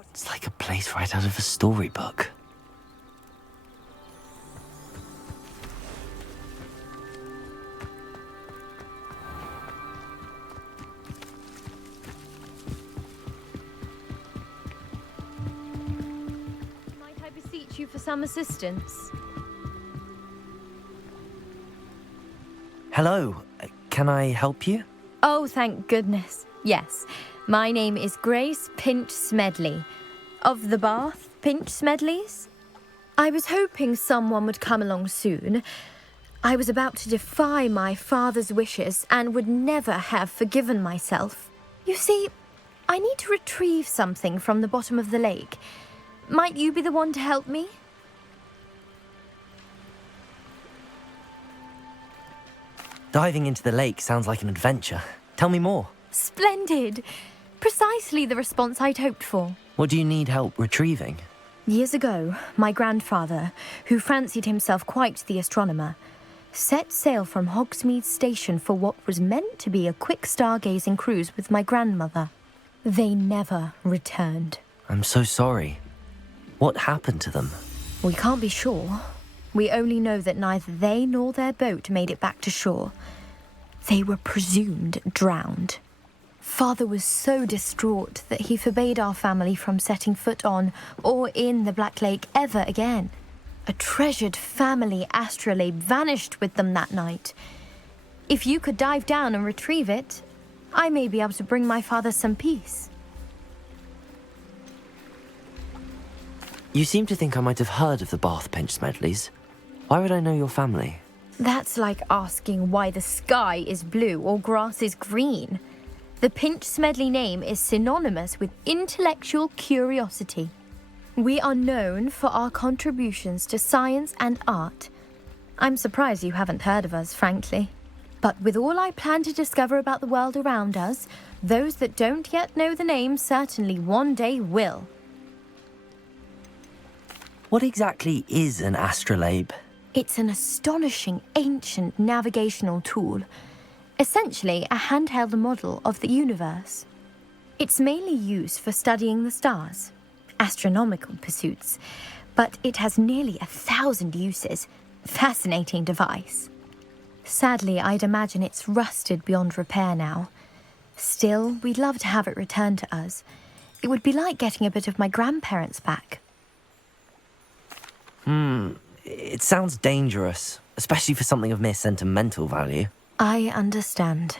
It's like a place right out of a storybook. Might I beseech you for some assistance? Hello, can I help you? Oh, thank goodness. Yes, my name is Grace Pinch Smedley, of the Bath Pinch Smedleys. I was hoping someone would come along soon. I was about to defy my father's wishes and would never have forgiven myself. You see, I need to retrieve something from the bottom of the lake. Might you be the one to help me? Diving into the lake sounds like an adventure. Tell me more. Splendid! Precisely the response I'd hoped for. What do you need help retrieving? Years ago, my grandfather, who fancied himself quite the astronomer, set sail from Hogsmeade Station for what was meant to be a quick stargazing cruise with my grandmother. They never returned. I'm so sorry. What happened to them? We can't be sure. We only know that neither they nor their boat made it back to shore. They were presumed drowned. Father was so distraught that he forbade our family from setting foot on or in the Black Lake ever again. A treasured family astrolabe vanished with them that night. If you could dive down and retrieve it, I may be able to bring my father some peace. You seem to think I might have heard of the Bath Pinch Smedleys. Why would I know your family? That's like asking why the sky is blue or grass is green. The Pinch Smedley name is synonymous with intellectual curiosity. We are known for our contributions to science and art. I'm surprised you haven't heard of us, frankly. But with all I plan to discover about the world around us, those that don't yet know the name certainly one day will. What exactly is an astrolabe? It's an astonishing ancient navigational tool, essentially a handheld model of the universe. It's mainly used for studying the stars, astronomical pursuits, but it has nearly 1,000 uses. Fascinating device. Sadly, I'd imagine it's rusted beyond repair now. Still, we'd love to have it returned to us. It would be like getting a bit of my grandparents back. It sounds dangerous, especially for something of mere sentimental value. I understand.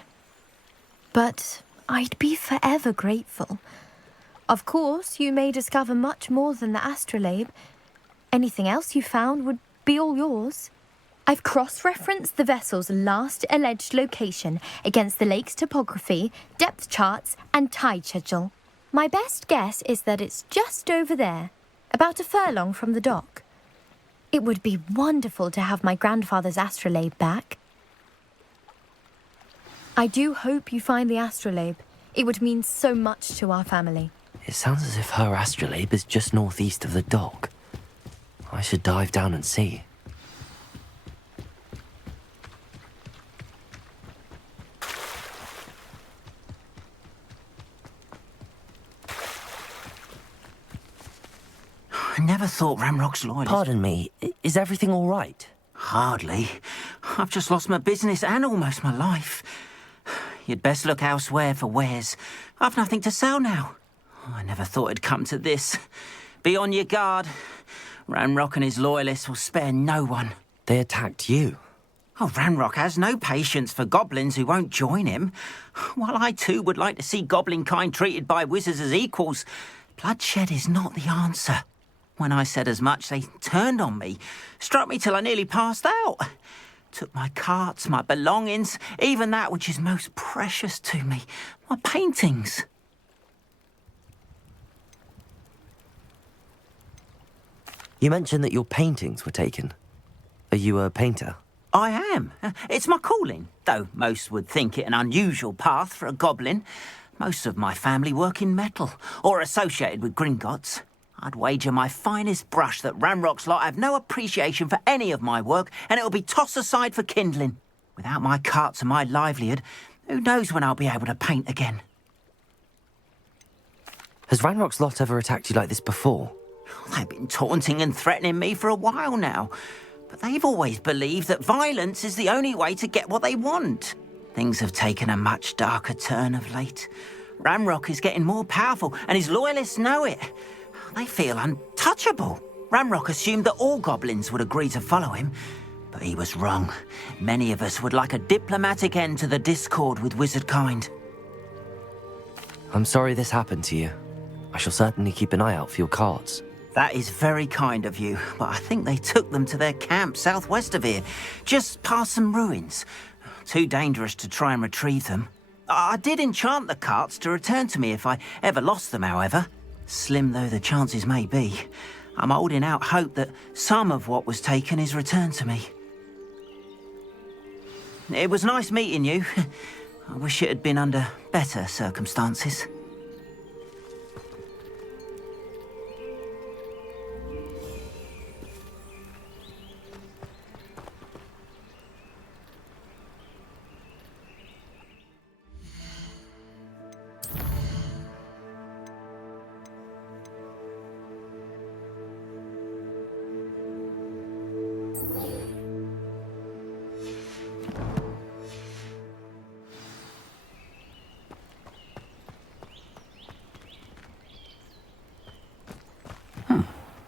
But I'd be forever grateful. Of course, you may discover much more than the astrolabe. Anything else you found would be all yours. I've cross-referenced the vessel's last alleged location against the lake's topography, depth charts, and tide schedule. My best guess is that it's just over there, about a furlong from the dock. It would be wonderful to have my grandfather's astrolabe back. I do hope you find the astrolabe. It would mean so much to our family. It sounds as if her astrolabe is just northeast of the dock. I should dive down and see. I never thought Ramrock's loyalists... Pardon me, is everything all right? Hardly. I've just lost my business and almost my life. You'd best look elsewhere for wares. I've nothing to sell now. I never thought it'd come to this. Be on your guard. Ramrock and his loyalists will spare no one. They attacked you. Oh, Ramrock has no patience for goblins who won't join him. While I too would like to see goblin kind treated by wizards as equals, bloodshed is not the answer. When I said as much, they turned on me, struck me till I nearly passed out. Took my carts, my belongings, even that which is most precious to me, my paintings. You mentioned that your paintings were taken. Are you a painter? I am. It's my calling, though most would think it an unusual path for a goblin. Most of my family work in metal, or associated with Gringotts. I'd wager my finest brush that Ramrock's lot have no appreciation for any of my work, and it'll be tossed aside for kindling. Without my carts and my livelihood, who knows when I'll be able to paint again? Has Ranrock's lot ever attacked you like this before? They've been taunting and threatening me for a while now. But they've always believed that violence is the only way to get what they want. Things have taken a much darker turn of late. Ranrock is getting more powerful, and his loyalists know it. They feel untouchable. Ranrock assumed that all goblins would agree to follow him, but he was wrong. Many of us would like a diplomatic end to the discord with wizardkind. I'm sorry this happened to you. I shall certainly keep an eye out for your carts. That is very kind of you, but I think they took them to their camp southwest of here, just past some ruins. Too dangerous to try and retrieve them. I did enchant the carts to return to me if I ever lost them, however. Slim though the chances may be, I'm holding out hope that some of what was taken is returned to me. It was nice meeting you. I wish it had been under better circumstances.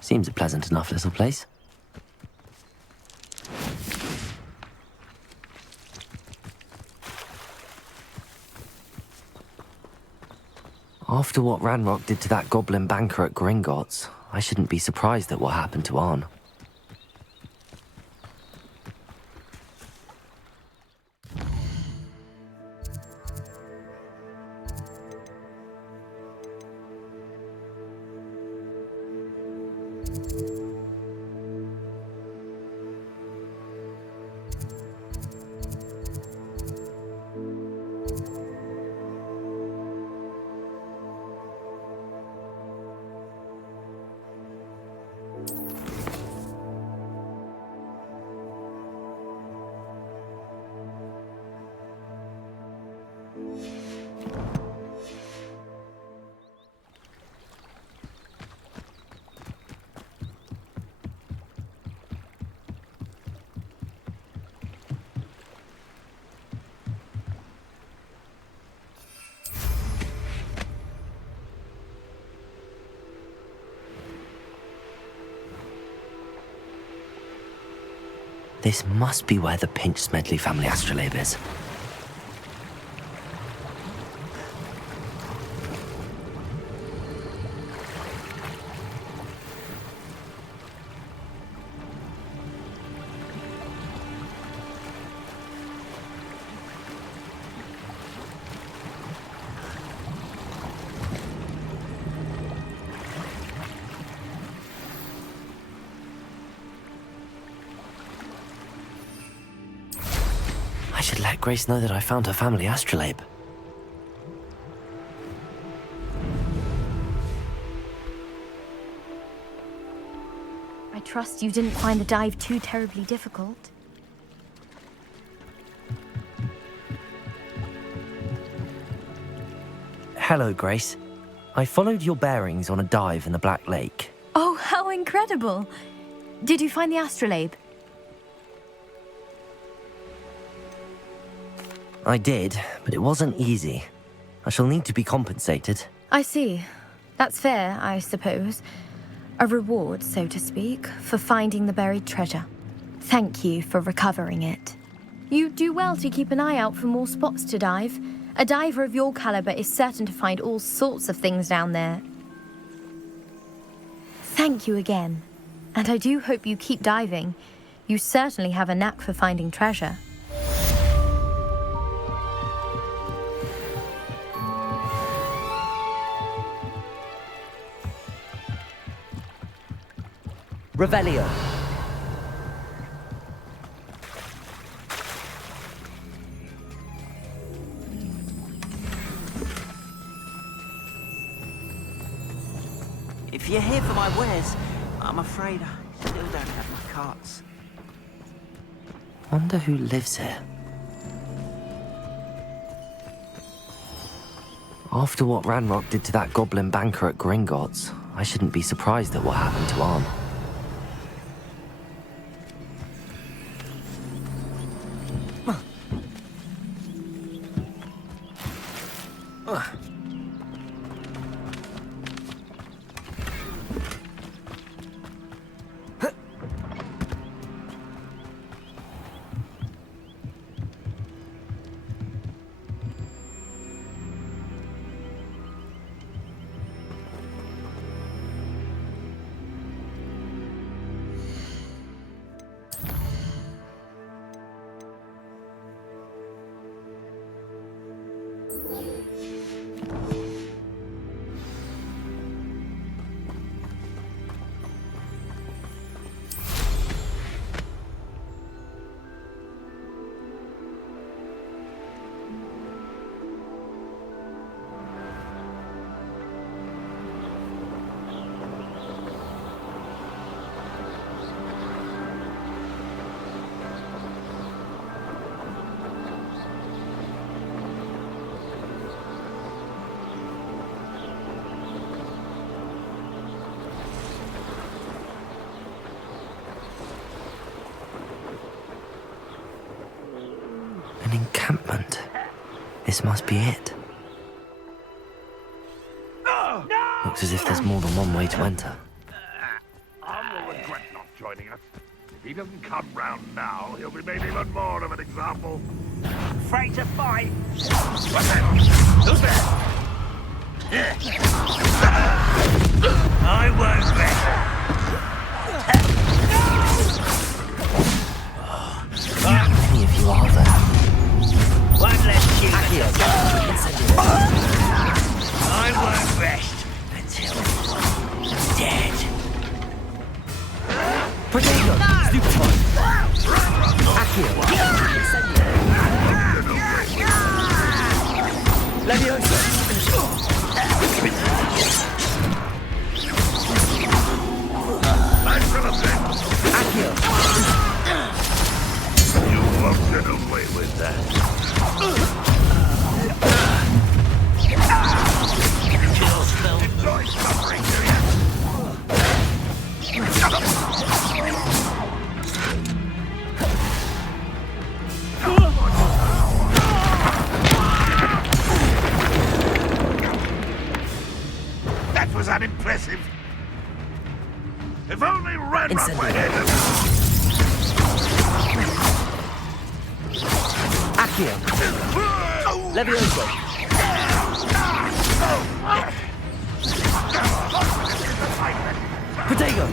Seems a pleasant enough little place. After what Ranrock did to that goblin banker at Gringotts, I shouldn't be surprised at what happened to Arn. This must be where the Pinch-Smedley family astrolabe is. I should let Grace know that I found her family astrolabe. I trust you didn't find the dive too terribly difficult. Hello, Grace. I followed your bearings on a dive in the Black Lake. Oh, how incredible! Did you find the astrolabe? I did, but it wasn't easy. I shall need to be compensated. I see. That's fair, I suppose. A reward, so to speak, for finding the buried treasure. Thank you for recovering it. You do well to keep an eye out for more spots to dive. A diver of your caliber is certain to find all sorts of things down there. Thank you again. And I do hope you keep diving. You certainly have a knack for finding treasure. Revelio. If you're here for my wares, I'm afraid I still don't have my carts. Wonder who lives here. After what Ranrock did to that goblin banker at Gringotts, I shouldn't be surprised at what happened to Arn. An encampment. This must be it. Looks as if there's more than one way to enter. Arn will regret not joining us. If he doesn't come round now, he'll be made even more of an example. Afraid to fight? What's that? Who's there? I won't bet. How many of you are there? One less human. Accio, I won't rest until dead. Protego! Stupefy! Accio! Leviosa! Accio! You won't get away with that. Enjoy suffering, do you? That was unimpressive. If only Ranrock were here to... Accio! Leviosa! Protego!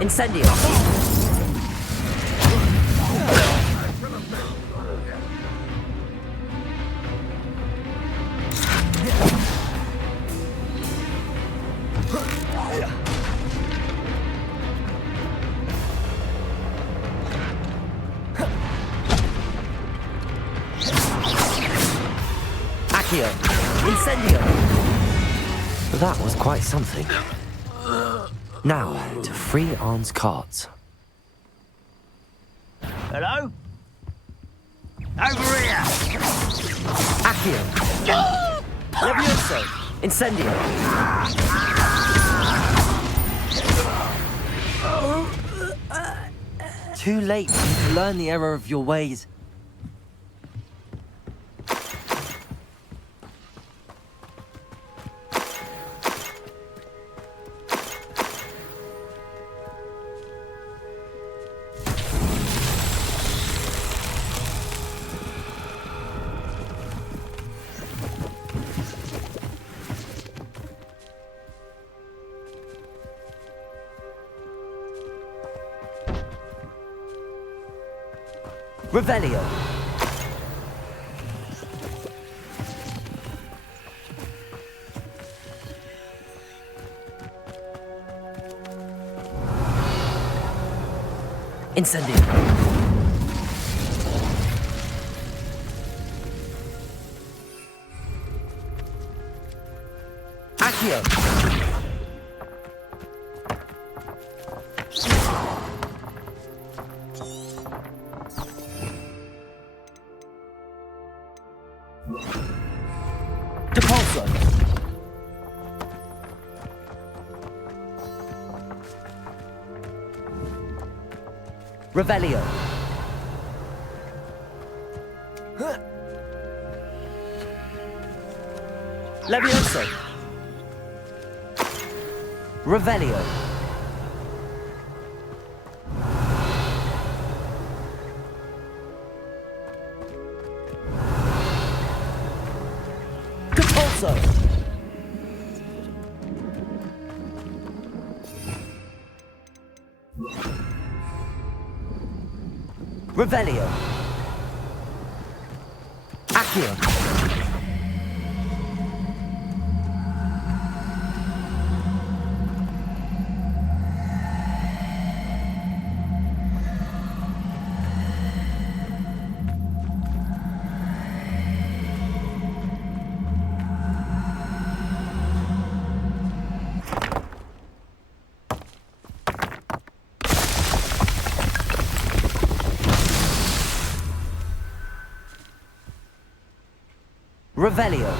Incendio! Accio! Incendio! That was quite something. Now, to free Arn's carts. Hello? Over here! Accio! Levioso! Incendio! Too late for you to learn the error of your ways. Revelio. Incendio. Accio. Depulso! Revelio! Levioso! Revelio! Depulso! Revelio! Accio! Revelio!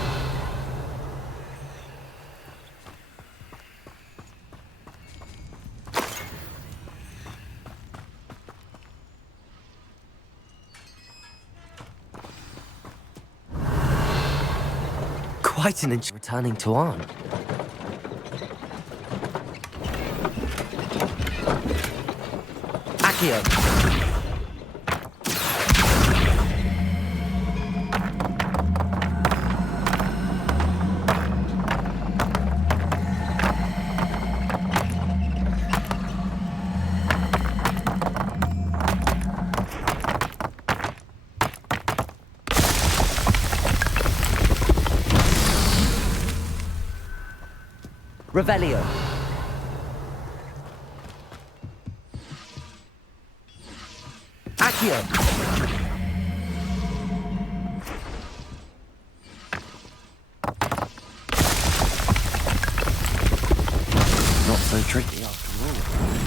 Quite an returning to Arn. Accio! Revelio! Accio! Not so tricky after all.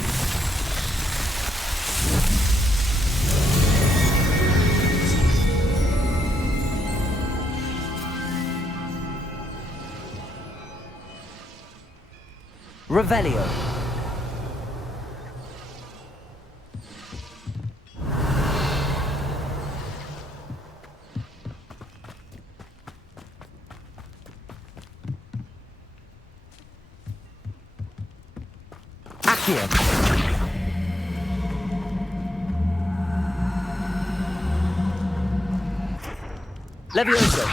Revelio! Accio! Levioso!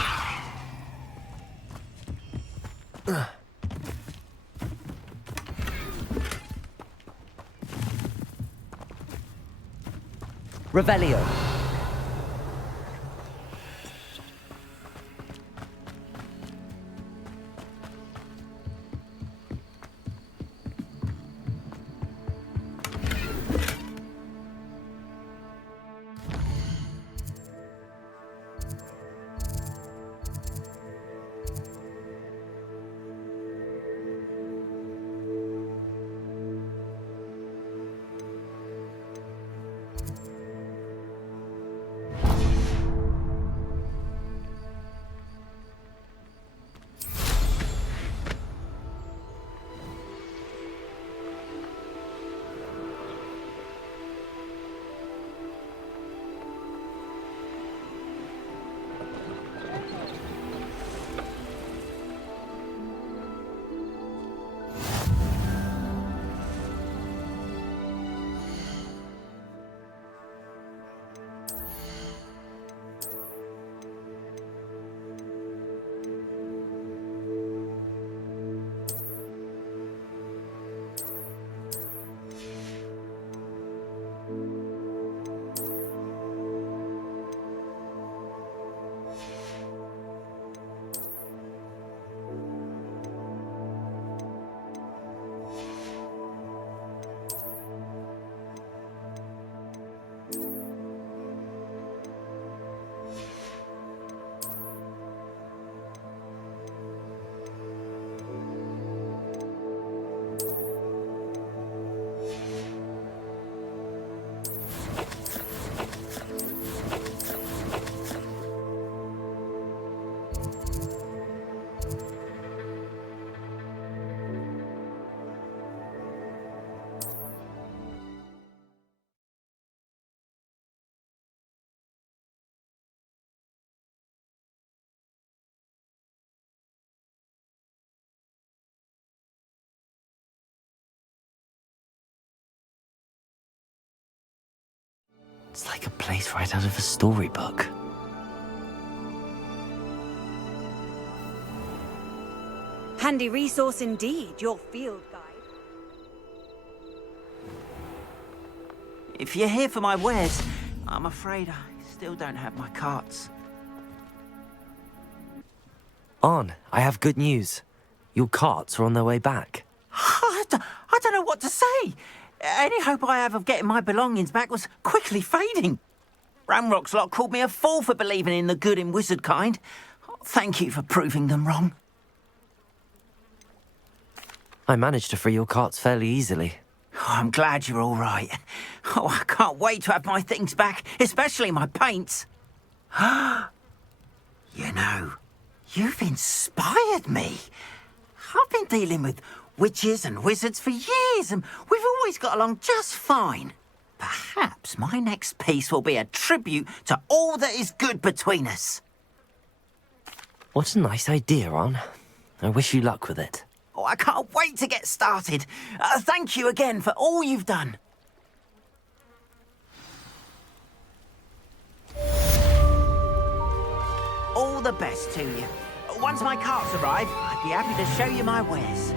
Revelio! It's like a place right out of a storybook. Handy resource indeed, your field guide. If you're here for my wares, I'm afraid I still don't have my carts. Arn, I have good news. Your carts are on their way back. I don't know what to say. Any hope I have of getting my belongings back was quickly fading. Ramrock's lot called me a fool for believing in the good in wizard kind. Thank you for proving them wrong. I managed to free your carts fairly easily. Oh, I'm glad you're all right. Oh, I can't wait to have my things back, especially my paints. You know, you've inspired me. I've been dealing with witches and wizards for years, and we've always got along just fine. Perhaps my next piece will be a tribute to all that is good between us. What a nice idea, Arn. I wish you luck with it. Oh, I can't wait to get started. Thank you again for all you've done. All the best to you. Once my carts arrive, I'd be happy to show you my wares.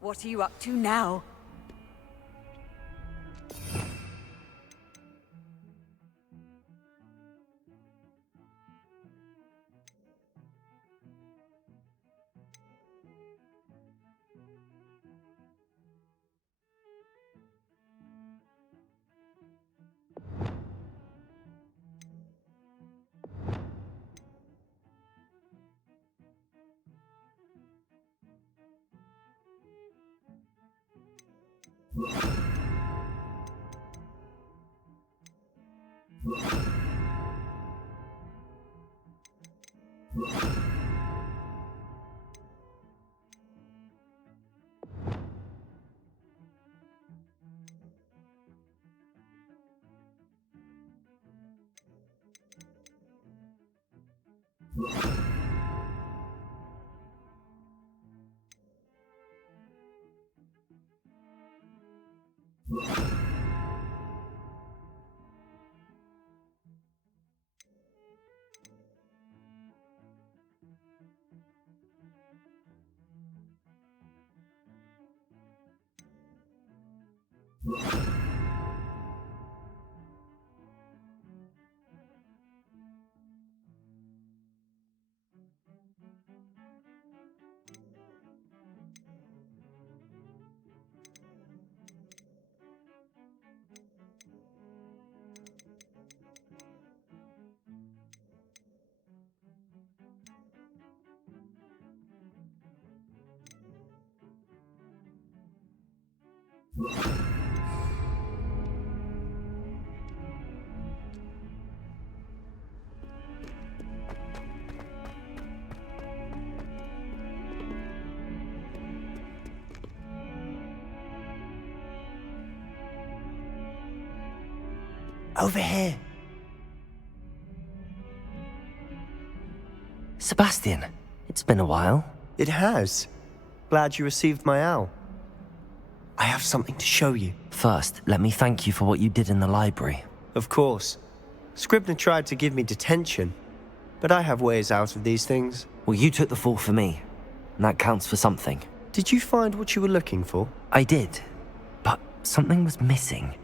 What are you up to now? Over here. Sebastian, it's been a while. It has. Glad you received my owl. I have something to show you. First, let me thank you for what you did in the library. Of course. Scribner tried to give me detention, but I have ways out of these things. Well, you took the fall for me, and that counts for something. Did you find what you were looking for? I did, but something was missing.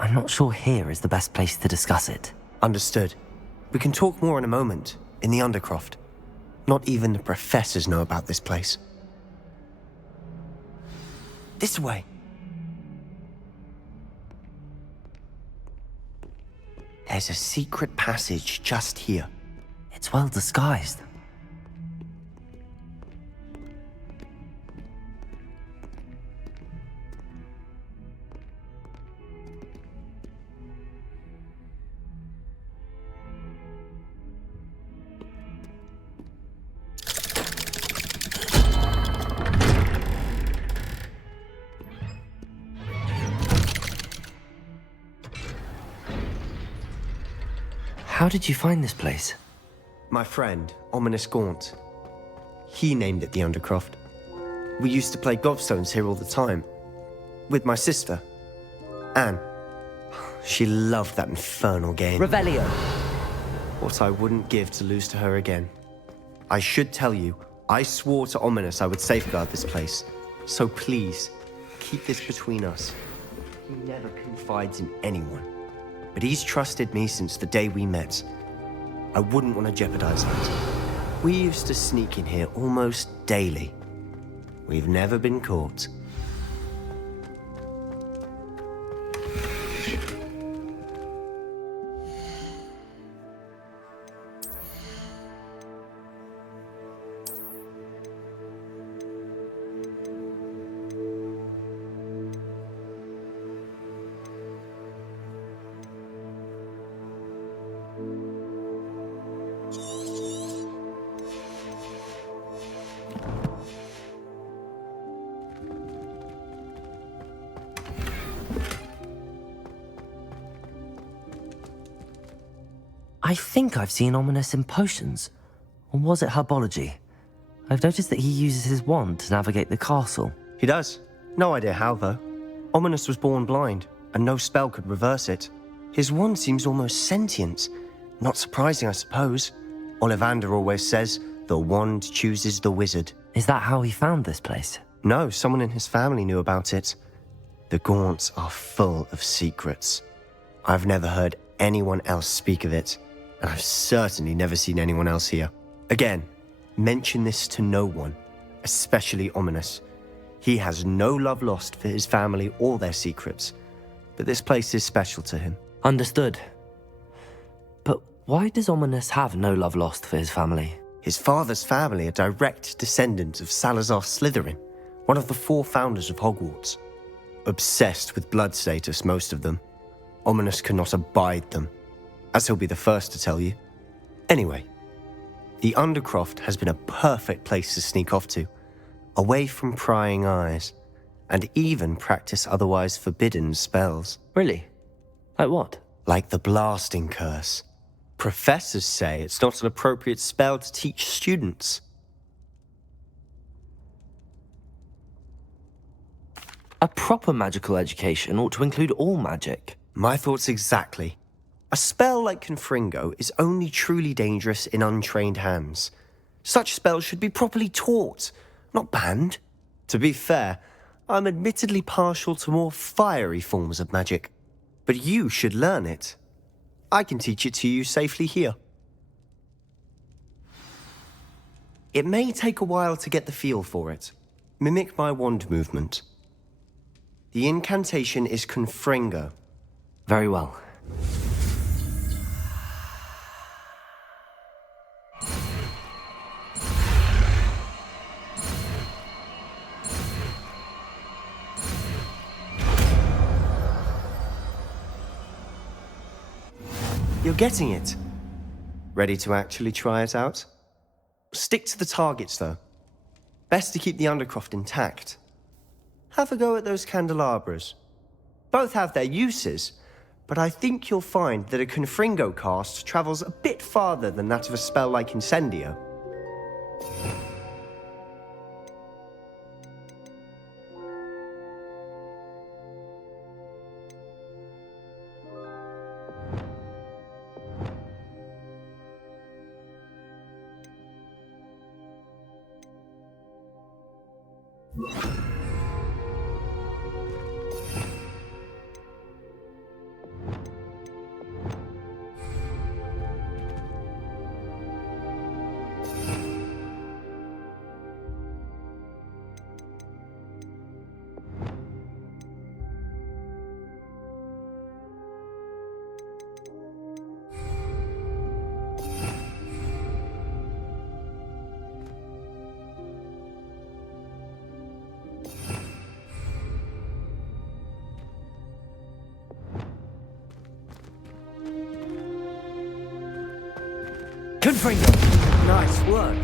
I'm not sure here is the best place to discuss it. Understood. We can talk more in a moment, in the Undercroft. Not even the professors know about this place. This way. There's a secret passage just here. It's well disguised. How did you find this place? My friend, Ominous Gaunt. He named it the Undercroft. We used to play gobstones here all the time. With my sister, Anne. She loved that infernal game. Revelio. What I wouldn't give to lose to her again. I should tell you, I swore to Ominous I would safeguard this place. So please, keep this between us. He never confides in anyone. But he's trusted me since the day we met. I wouldn't want to jeopardize that. We used to sneak in here almost daily. We've never been caught. I think I've seen Ominous in potions. Or was it herbology? I've noticed that he uses his wand to navigate the castle. He does. No idea how, though. Ominous was born blind, and no spell could reverse it. His wand seems almost sentient. Not surprising, I suppose. Ollivander always says, the wand chooses the wizard. Is that how he found this place? No, someone in his family knew about it. The Gaunts are full of secrets. I've never heard anyone else speak of it, and I've certainly never seen anyone else here. Again, mention this to no one, especially Ominous. He has no love lost for his family or their secrets, but this place is special to him. Understood. But why does Ominous have no love lost for his family? His father's family are direct descendants of Salazar Slytherin, one of the 4 founders of Hogwarts. Obsessed with blood status, most of them. Ominous cannot abide them, as he'll be the first to tell you. Anyway, the Undercroft has been a perfect place to sneak off to, away from prying eyes, and even practice otherwise forbidden spells. Really? Like what? Like the blasting curse. Professors say it's not an appropriate spell to teach students. A proper magical education ought to include all magic. My thoughts exactly. A spell like Confringo is only truly dangerous in untrained hands. Such spells should be properly taught, not banned. To be fair, I'm admittedly partial to more fiery forms of magic. But you should learn it. I can teach it to you safely here. It may take a while to get the feel for it. Mimic my wand movement. The incantation is Confringo. Very well. You're getting it. Ready to actually try it out? Stick to the targets, though. Best to keep the Undercroft intact. Have a go at those candelabras. Both have their uses, but I think you'll find that a Confringo cast travels a bit farther than that of a spell like Incendio. Confringo! Nice work.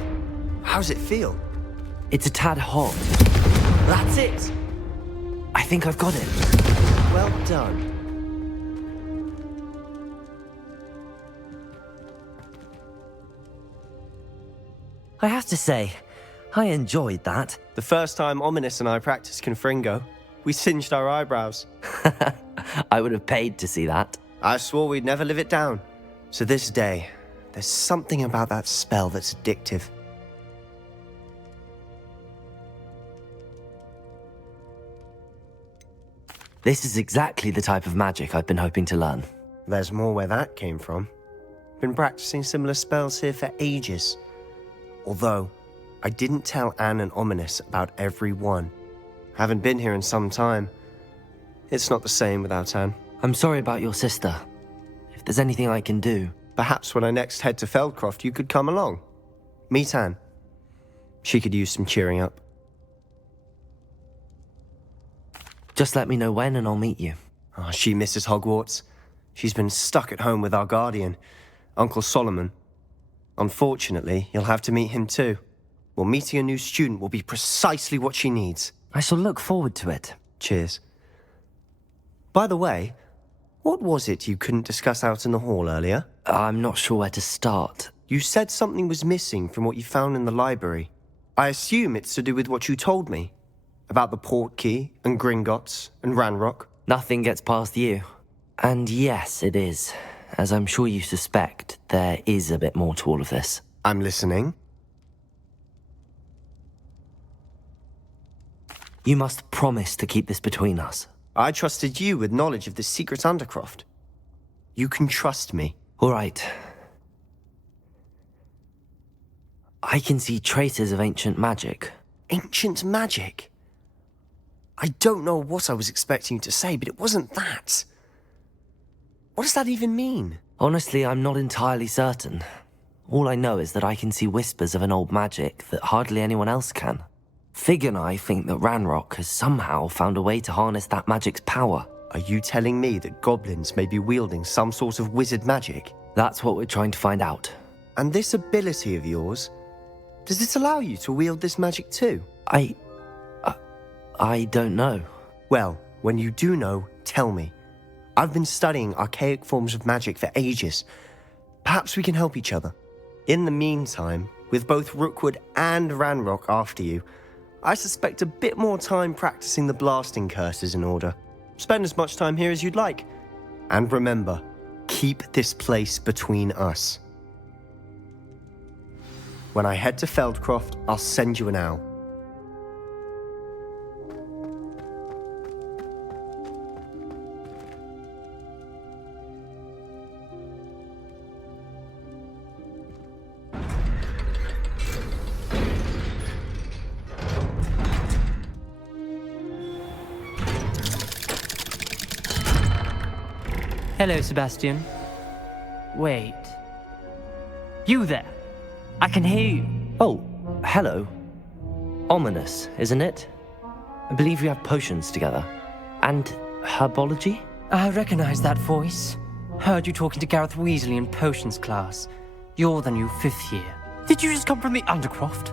How's it feel? It's a tad hot. That's it! I think I've got it. Well done. I have to say, I enjoyed that. The first time Ominous and I practiced Confringo, we singed our eyebrows. I would have paid to see that. I swore we'd never live it down. To this day, there's something about that spell that's addictive. This is exactly the type of magic I've been hoping to learn. There's more where that came from. Been practicing similar spells here for ages. Although, I didn't tell Anne and Ominous about every one. Haven't been here in some time. It's not the same without Anne. I'm sorry about your sister. If there's anything I can do... Perhaps when I next head to Feldcroft, you could come along. Meet Anne. She could use some cheering up. Just let me know when and I'll meet you. Oh, she misses Hogwarts. She's been stuck at home with our guardian, Uncle Solomon. Unfortunately, you'll have to meet him too. Well, meeting a new student will be precisely what she needs. I shall look forward to it. Cheers. By the way, what was it you couldn't discuss out in the hall earlier? I'm not sure where to start. You said something was missing from what you found in the library. I assume it's to do with what you told me. About the Portkey, and Gringotts, and Ranrock. Nothing gets past you. And yes, it is. As I'm sure you suspect, there is a bit more to all of this. I'm listening. You must promise to keep this between us. I trusted you with knowledge of the secret Undercroft. You can trust me. All right. I can see traces of ancient magic. Ancient magic? I don't know what I was expecting you to say, but it wasn't that. What does that even mean? Honestly, I'm not entirely certain. All I know is that I can see whispers of an old magic that hardly anyone else can. Fig and I think that Ranrock has somehow found a way to harness that magic's power. Are you telling me that goblins may be wielding some sort of wizard magic? That's what we're trying to find out. And this ability of yours, does it allow you to wield this magic too? I don't know. Well, when you do know, tell me. I've been studying archaic forms of magic for ages. Perhaps we can help each other. In the meantime, with both Rookwood and Ranrock after you, I suspect a bit more time practicing the blasting curse is in order. Spend as much time here as you'd like. And remember, keep this place between us. When I head to Feldcroft, I'll send you an owl. Hello, Sebastian. Wait. You there? I can hear you. Oh, hello. Ominous, isn't it? I believe we have potions together. And herbology? I recognize that voice. Heard you talking to Gareth Weasley in potions class. You're the new 5th year. Did you just come from the Undercroft?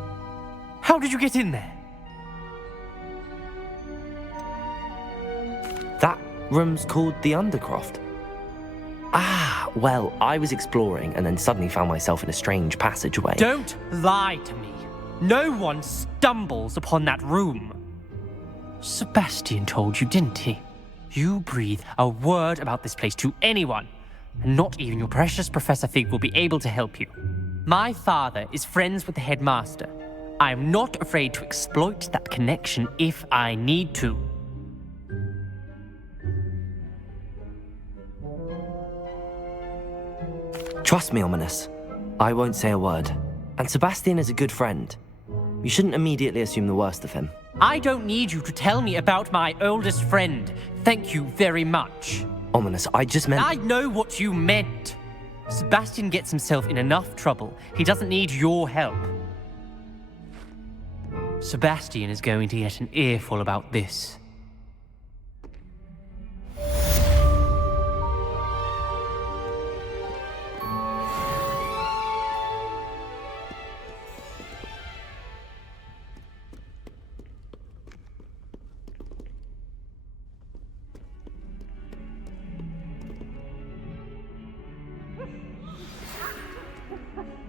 How did you get in there? That room's called the Undercroft. Ah, well, I was exploring and then suddenly found myself in a strange passageway. Don't lie to me. No one stumbles upon that room. Sebastian told you, didn't he? You breathe a word about this place to anyone, and not even your precious Professor Fig will be able to help you. My father is friends with the headmaster. I am not afraid to exploit that connection if I need to. Trust me, Ominous. I won't say a word. And Sebastian is a good friend. You shouldn't immediately assume the worst of him. I don't need you to tell me about my oldest friend. Thank you very much. Ominous, I just meant... I know what you meant. Sebastian gets himself in enough trouble. He doesn't need your help. Sebastian is going to get an earful about this.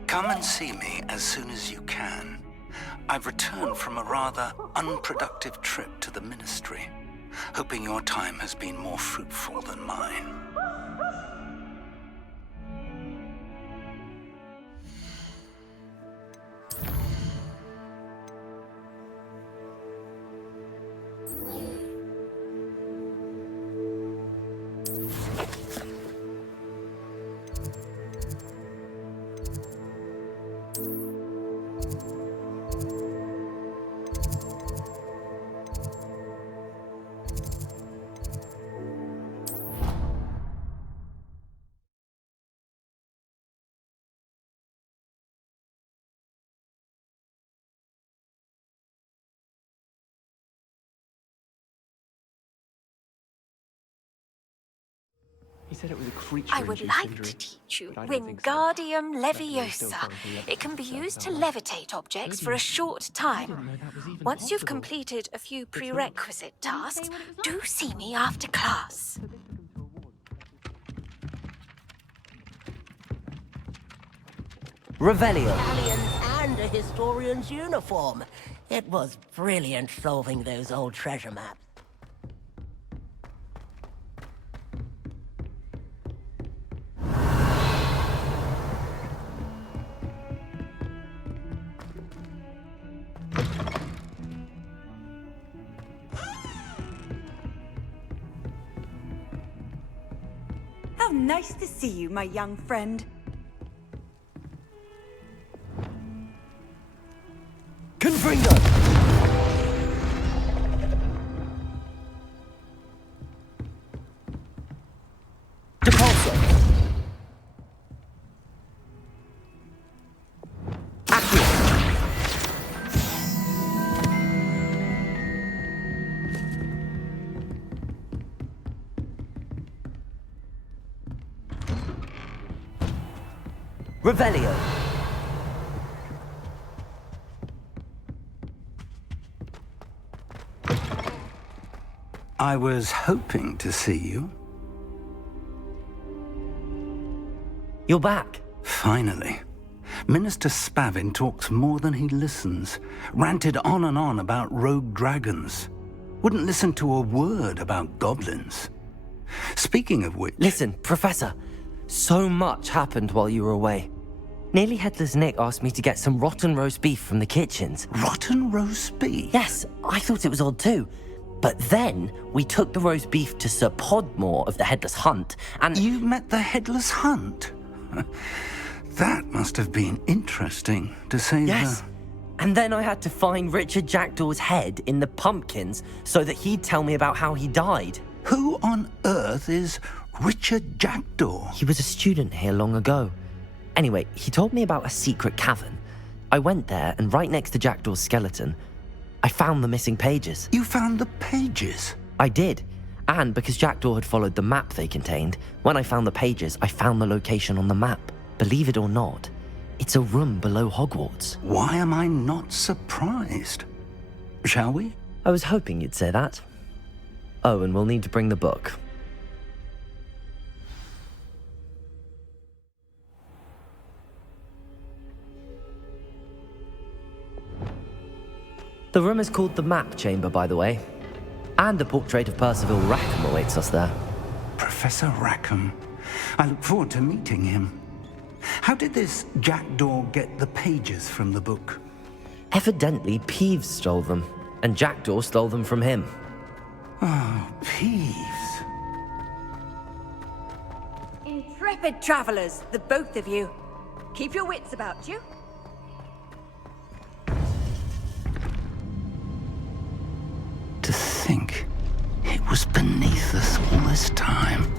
Come and see me as soon as you can. I've returned from a rather unproductive trip to the Ministry, hoping your time has been more fruitful than mine. He said it was a creature. I would like to teach you Wingardium Leviosa. It can be used to levitate objects for a short time. Once you've completed a few prerequisite tasks, do see me after class. Revelio. Aliens and a historian's uniform. It was brilliant solving those old treasure maps. How nice to see you, my young friend. Confringo! Depulso! Accio! Revelio. I was hoping to see you. You're back. Finally. Minister Spavin talks more than he listens. Ranted on and on about rogue dragons. Wouldn't listen to a word about goblins. Speaking of which... Listen, Professor. So much happened while you were away. Nearly Headless Nick asked me to get some rotten roast beef from the kitchens. Rotten roast beef? Yes, I thought it was odd too. But then we took the roast beef to Sir Podmore of the Headless Hunt, and... You met the Headless Hunt? That must have been interesting, to say the... Yes. And then I had to find Richard Jackdaw's head in the pumpkins so that he'd tell me about how he died. Who on earth is Richard Jackdaw? He was a student here long ago. Anyway, he told me about a secret cavern. I went there, and right next to Jackdaw's skeleton, I found the missing pages. You found the pages? I did. And because Jackdaw had followed the map they contained, when I found the pages, I found the location on the map. Believe it or not, it's a room below Hogwarts. Why am I not surprised? Shall we? I was hoping you'd say that. Oh, and we'll need to bring the book. The room is called the Map Chamber, by the way. And a portrait of Percival Rackham awaits us there. Professor Rackham. I look forward to meeting him. How did this Jackdaw get the pages from the book? Evidently, Peeves stole them, and Jackdaw stole them from him. Oh, Peeves. Intrepid travelers, the both of you. Keep your wits about you. To think it was beneath us all this time.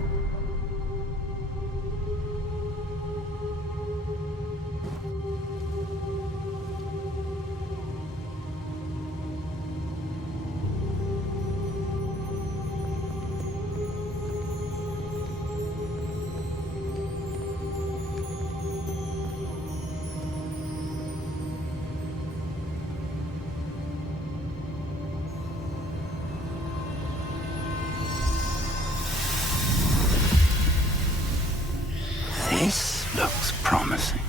This looks promising.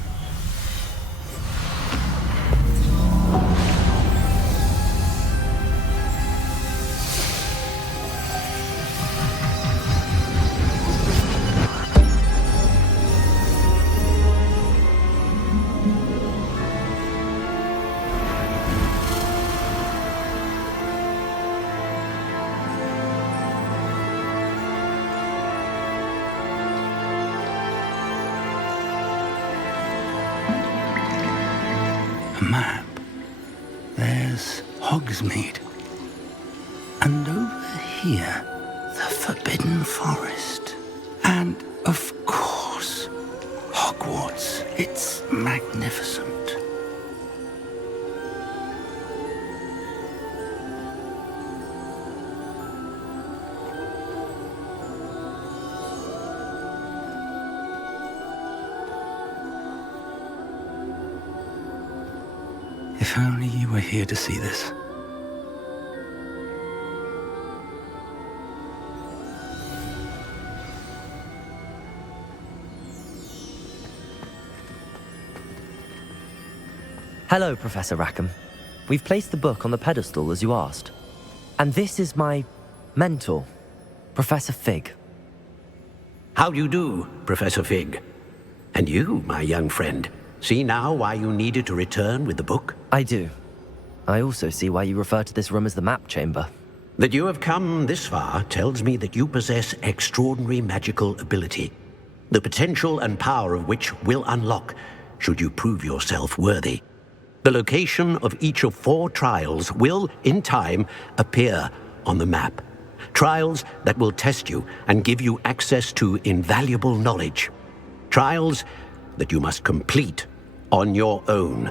A map. There's Hogsmeade. And over here, the Forbidden Forest. And, of course, Hogwarts. It's magnificent. If only you were here to see this. Hello, Professor Rackham. We've placed the book on the pedestal as you asked. And this is my mentor, Professor Fig. How do you do, Professor Fig? And you, my young friend, see now why you needed to return with the book? I do. I also see why you refer to this room as the Map Chamber. That you have come this far tells me that you possess extraordinary magical ability, the potential and power of which will unlock should you prove yourself worthy. The location of each of 4 trials will, in time, appear on the map. Trials that will test you and give you access to invaluable knowledge. Trials that you must complete on your own.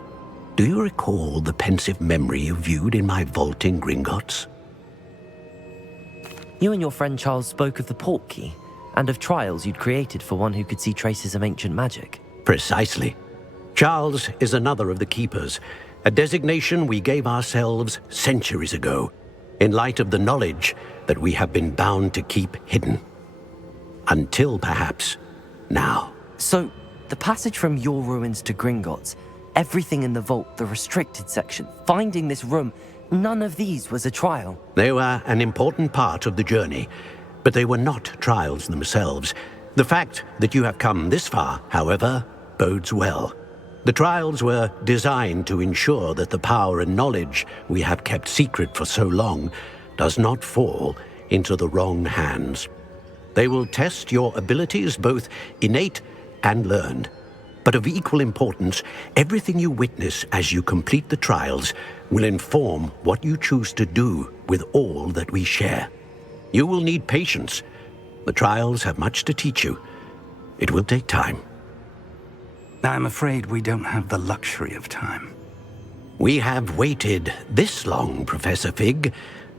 Do you recall the pensive memory you viewed in my vault in Gringotts? You and your friend Charles spoke of the Portkey, and of trials you'd created for one who could see traces of ancient magic. Precisely. Charles is another of the Keepers, a designation we gave ourselves centuries ago, in light of the knowledge that we have been bound to keep hidden. Until, perhaps, now. So, the passage from your ruins to Gringotts, everything in the vault, the restricted section, finding this room, none of these was a trial. They were an important part of the journey, but they were not trials themselves. The fact that you have come this far, however, bodes well. The trials were designed to ensure that the power and knowledge we have kept secret for so long does not fall into the wrong hands. They will test your abilities, both innate and learned. But of equal importance, everything you witness as you complete the trials will inform what you choose to do with all that we share. You will need patience. The trials have much to teach you. It will take time. I'm afraid we don't have the luxury of time. We have waited this long, Professor Fig.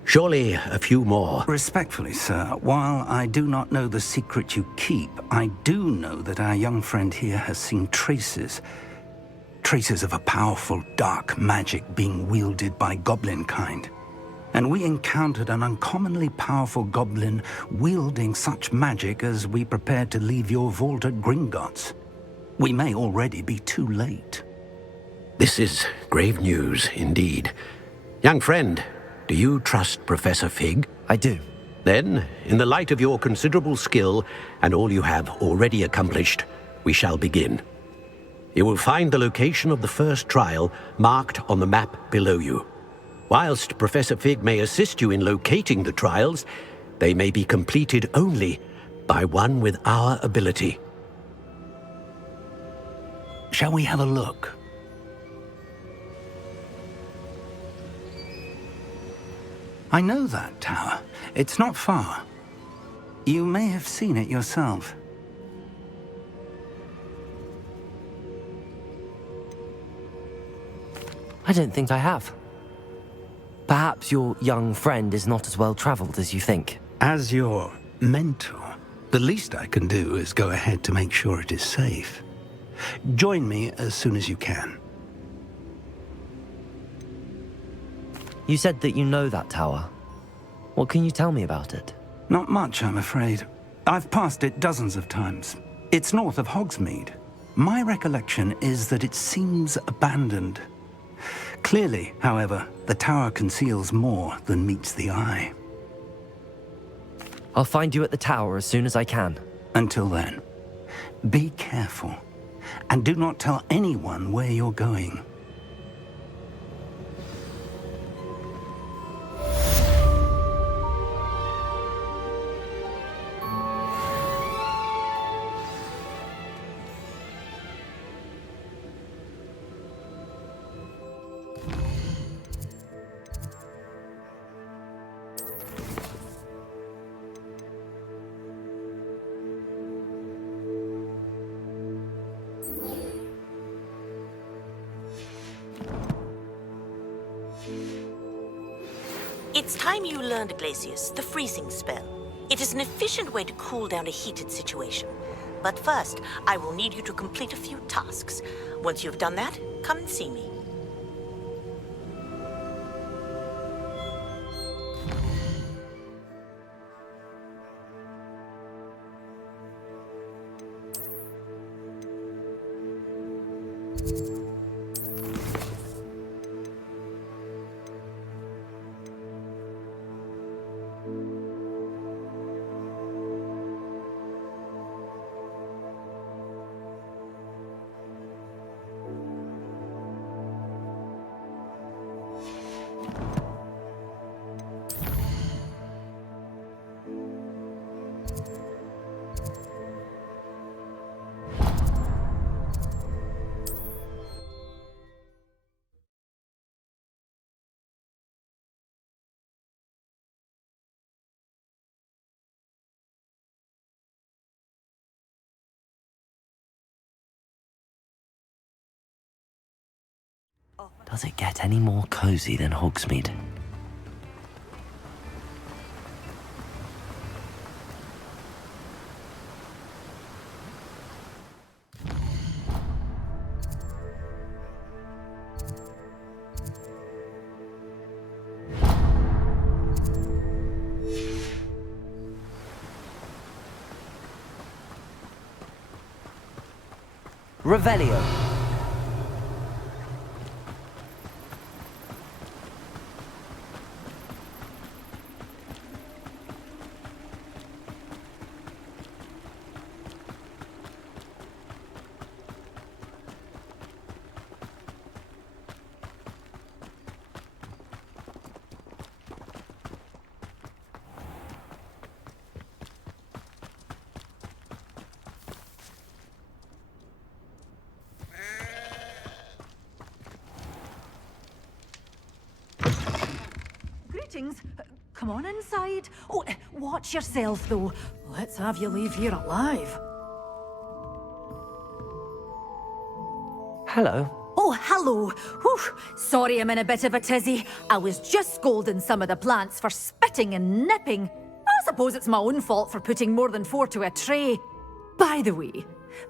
Surely a few more. Respectfully, sir, while I do not know the secret you keep, I do know that our young friend here has seen traces of a powerful dark magic being wielded by goblin kind. And we encountered an uncommonly powerful goblin wielding such magic as we prepared to leave your vault at Gringotts. We may already be too late. This is grave news indeed. Young friend, do you trust Professor Fig? I do. Then, in the light of your considerable skill and all you have already accomplished, we shall begin. You will find the location of the first trial marked on the map below you. Whilst Professor Fig may assist you in locating the trials, they may be completed only by one with our ability. Shall we have a look? I know that tower. It's not far. You may have seen it yourself. I don't think I have. Perhaps your young friend is not as well traveled as you think. As your mentor, the least I can do is go ahead to make sure it is safe. Join me as soon as you can. You said that you know that tower. What can you tell me about it? Not much, I'm afraid. I've passed it dozens of times. It's north of Hogsmeade. My recollection is that it seems abandoned. Clearly, however, the tower conceals more than meets the eye. I'll find you at the tower as soon as I can. Until then, be careful, and do not tell anyone where you're going. It's time you learned, Glacius, the freezing spell. It is an efficient way to cool down a heated situation. But first, I will need you to complete a few tasks. Once you've done that, come and see me. Does it get any more cozy than Hogsmeade? Revelio. Greetings. Come on inside. Oh, watch yourself, though. Let's have you leave here alive. Hello. Oh, hello. Whew. Sorry I'm in a bit of a tizzy. I was just scolding some of the plants for spitting and nipping. I suppose it's my own fault for putting more than 4 to a tray. By the way,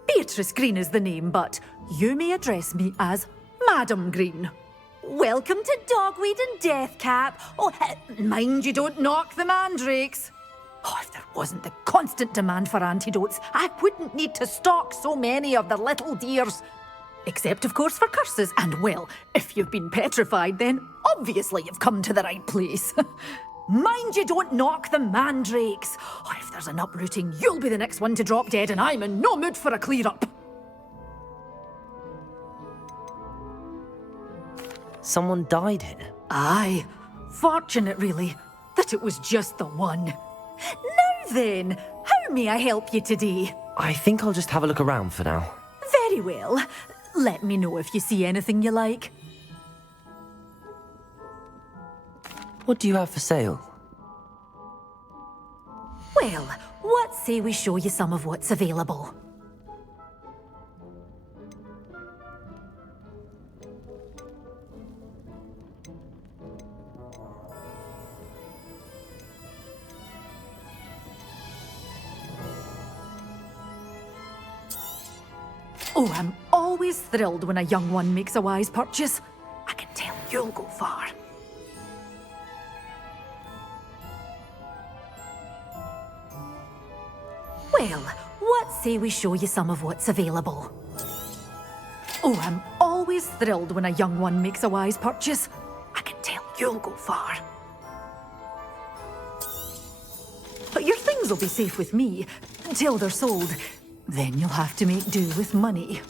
Beatrice Green is the name, but you may address me as Madam Green. Welcome to Dogweed and Deathcap. Oh, mind you don't knock the mandrakes. Oh, if there wasn't the constant demand for antidotes, I wouldn't need to stock so many of the little dears. Except, of course, for curses. And, well, if you've been petrified, then obviously you've come to the right place. Mind you don't knock the mandrakes. Oh, if there's an uprooting, you'll be the next one to drop dead, and I'm in no mood for a clear-up. Someone died here. Aye. Fortunate, really, that it was just the one. Now then, how may I help you today? I think I'll just have a look around for now. Very well. Let me know if you see anything you like. What do you have for sale? Well, what say we show you some of what's available? Oh, I'm always thrilled when a young one makes a wise purchase. I can tell you'll go far. Well, what say we show you some of what's available? Oh, I'm always thrilled when a young one makes a wise purchase. I can tell you'll go far. But your things will be safe with me until they're sold. Then you'll have to make do with money.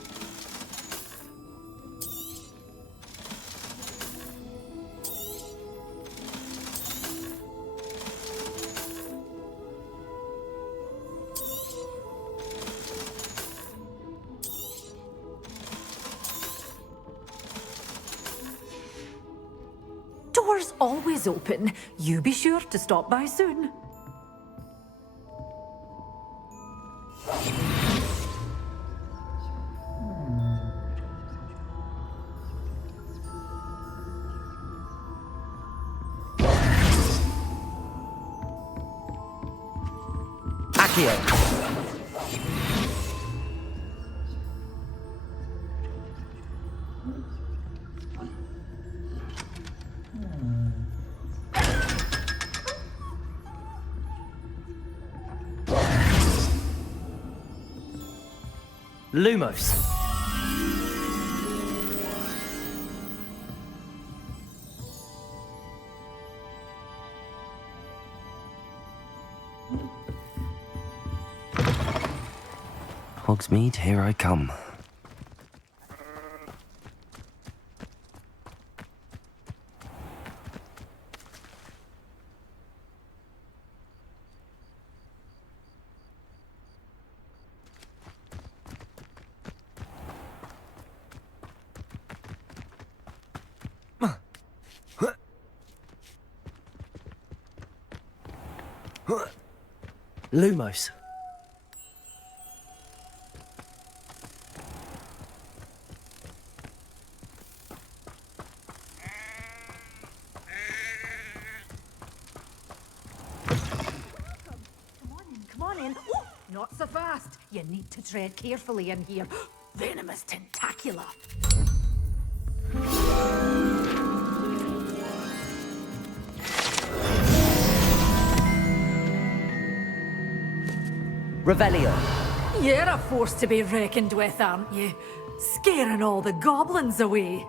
Doors always open. You be sure to stop by soon. Lumos. Hogsmeade, here I come. Lumos. Come on in. Oh, not so fast. You need to tread carefully in here. Venomous tentacula. Revelio. You're a force to be reckoned with, aren't you? scaring all the goblins away.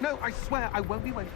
No, I swear I won't be waiting.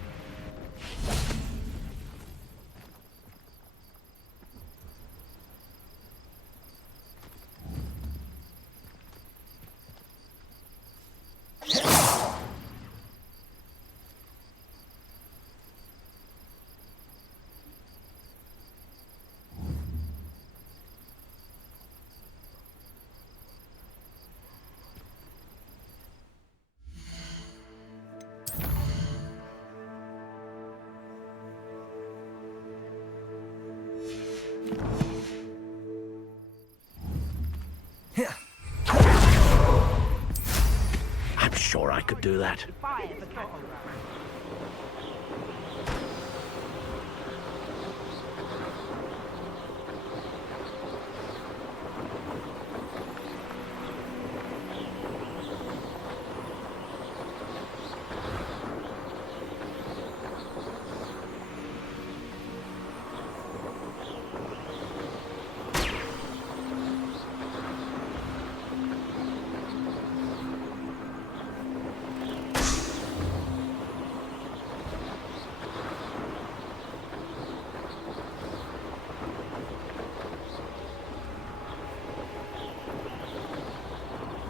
I'm sure I could do that.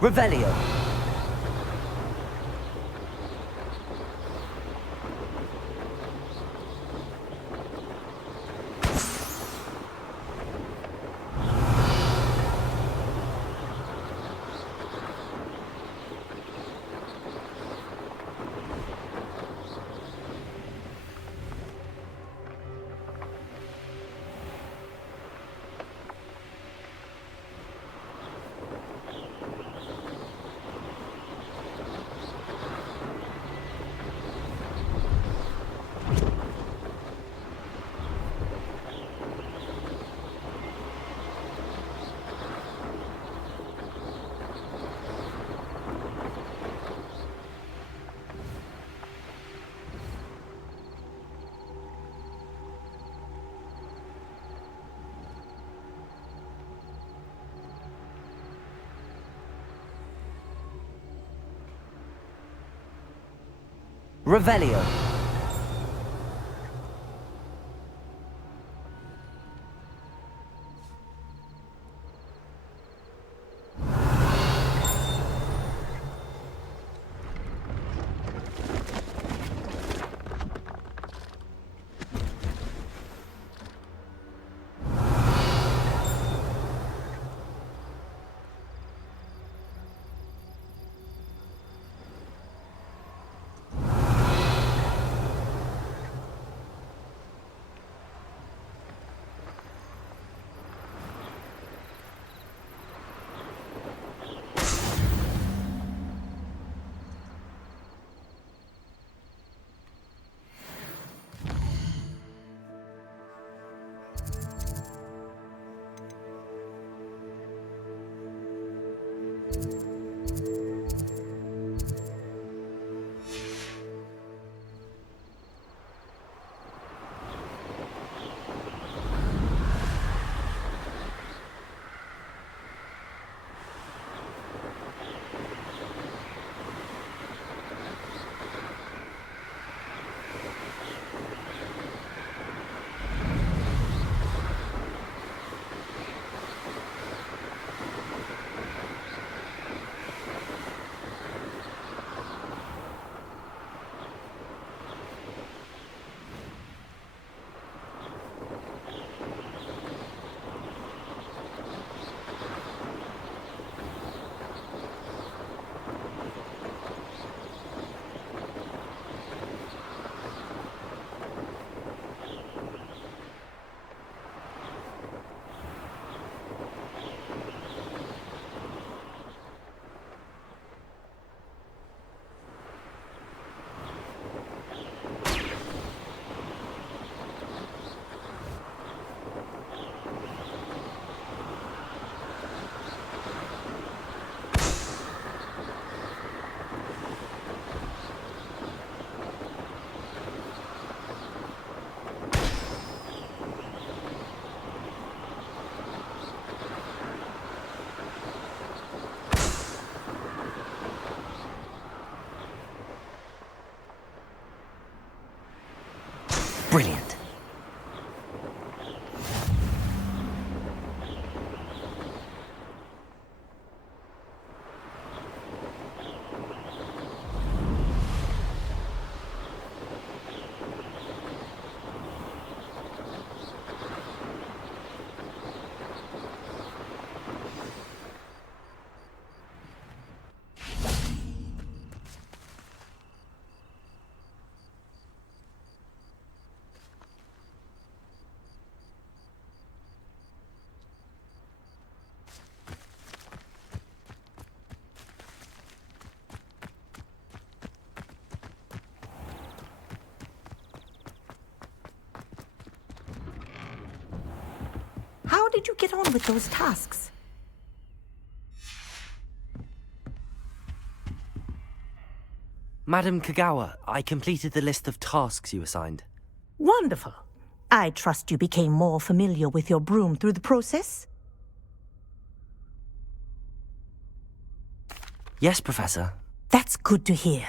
Revelio. Revelio. Brilliant. How did you get on with those tasks? Madam Kogawa, I completed the list of tasks you assigned. Wonderful. I trust you became more familiar with your broom through the process? Yes, Professor. That's good to hear.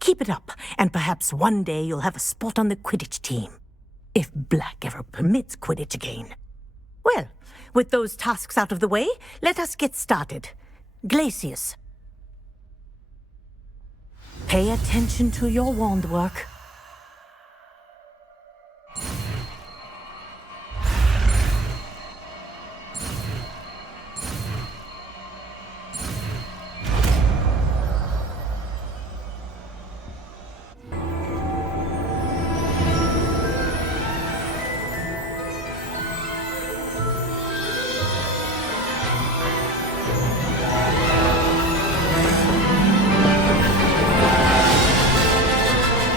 Keep it up, and perhaps one day you'll have a spot on the Quidditch team. If Black ever permits Quidditch again. Well, with those tasks out of the way, let us get started. Glacius. Pay attention to your wand work.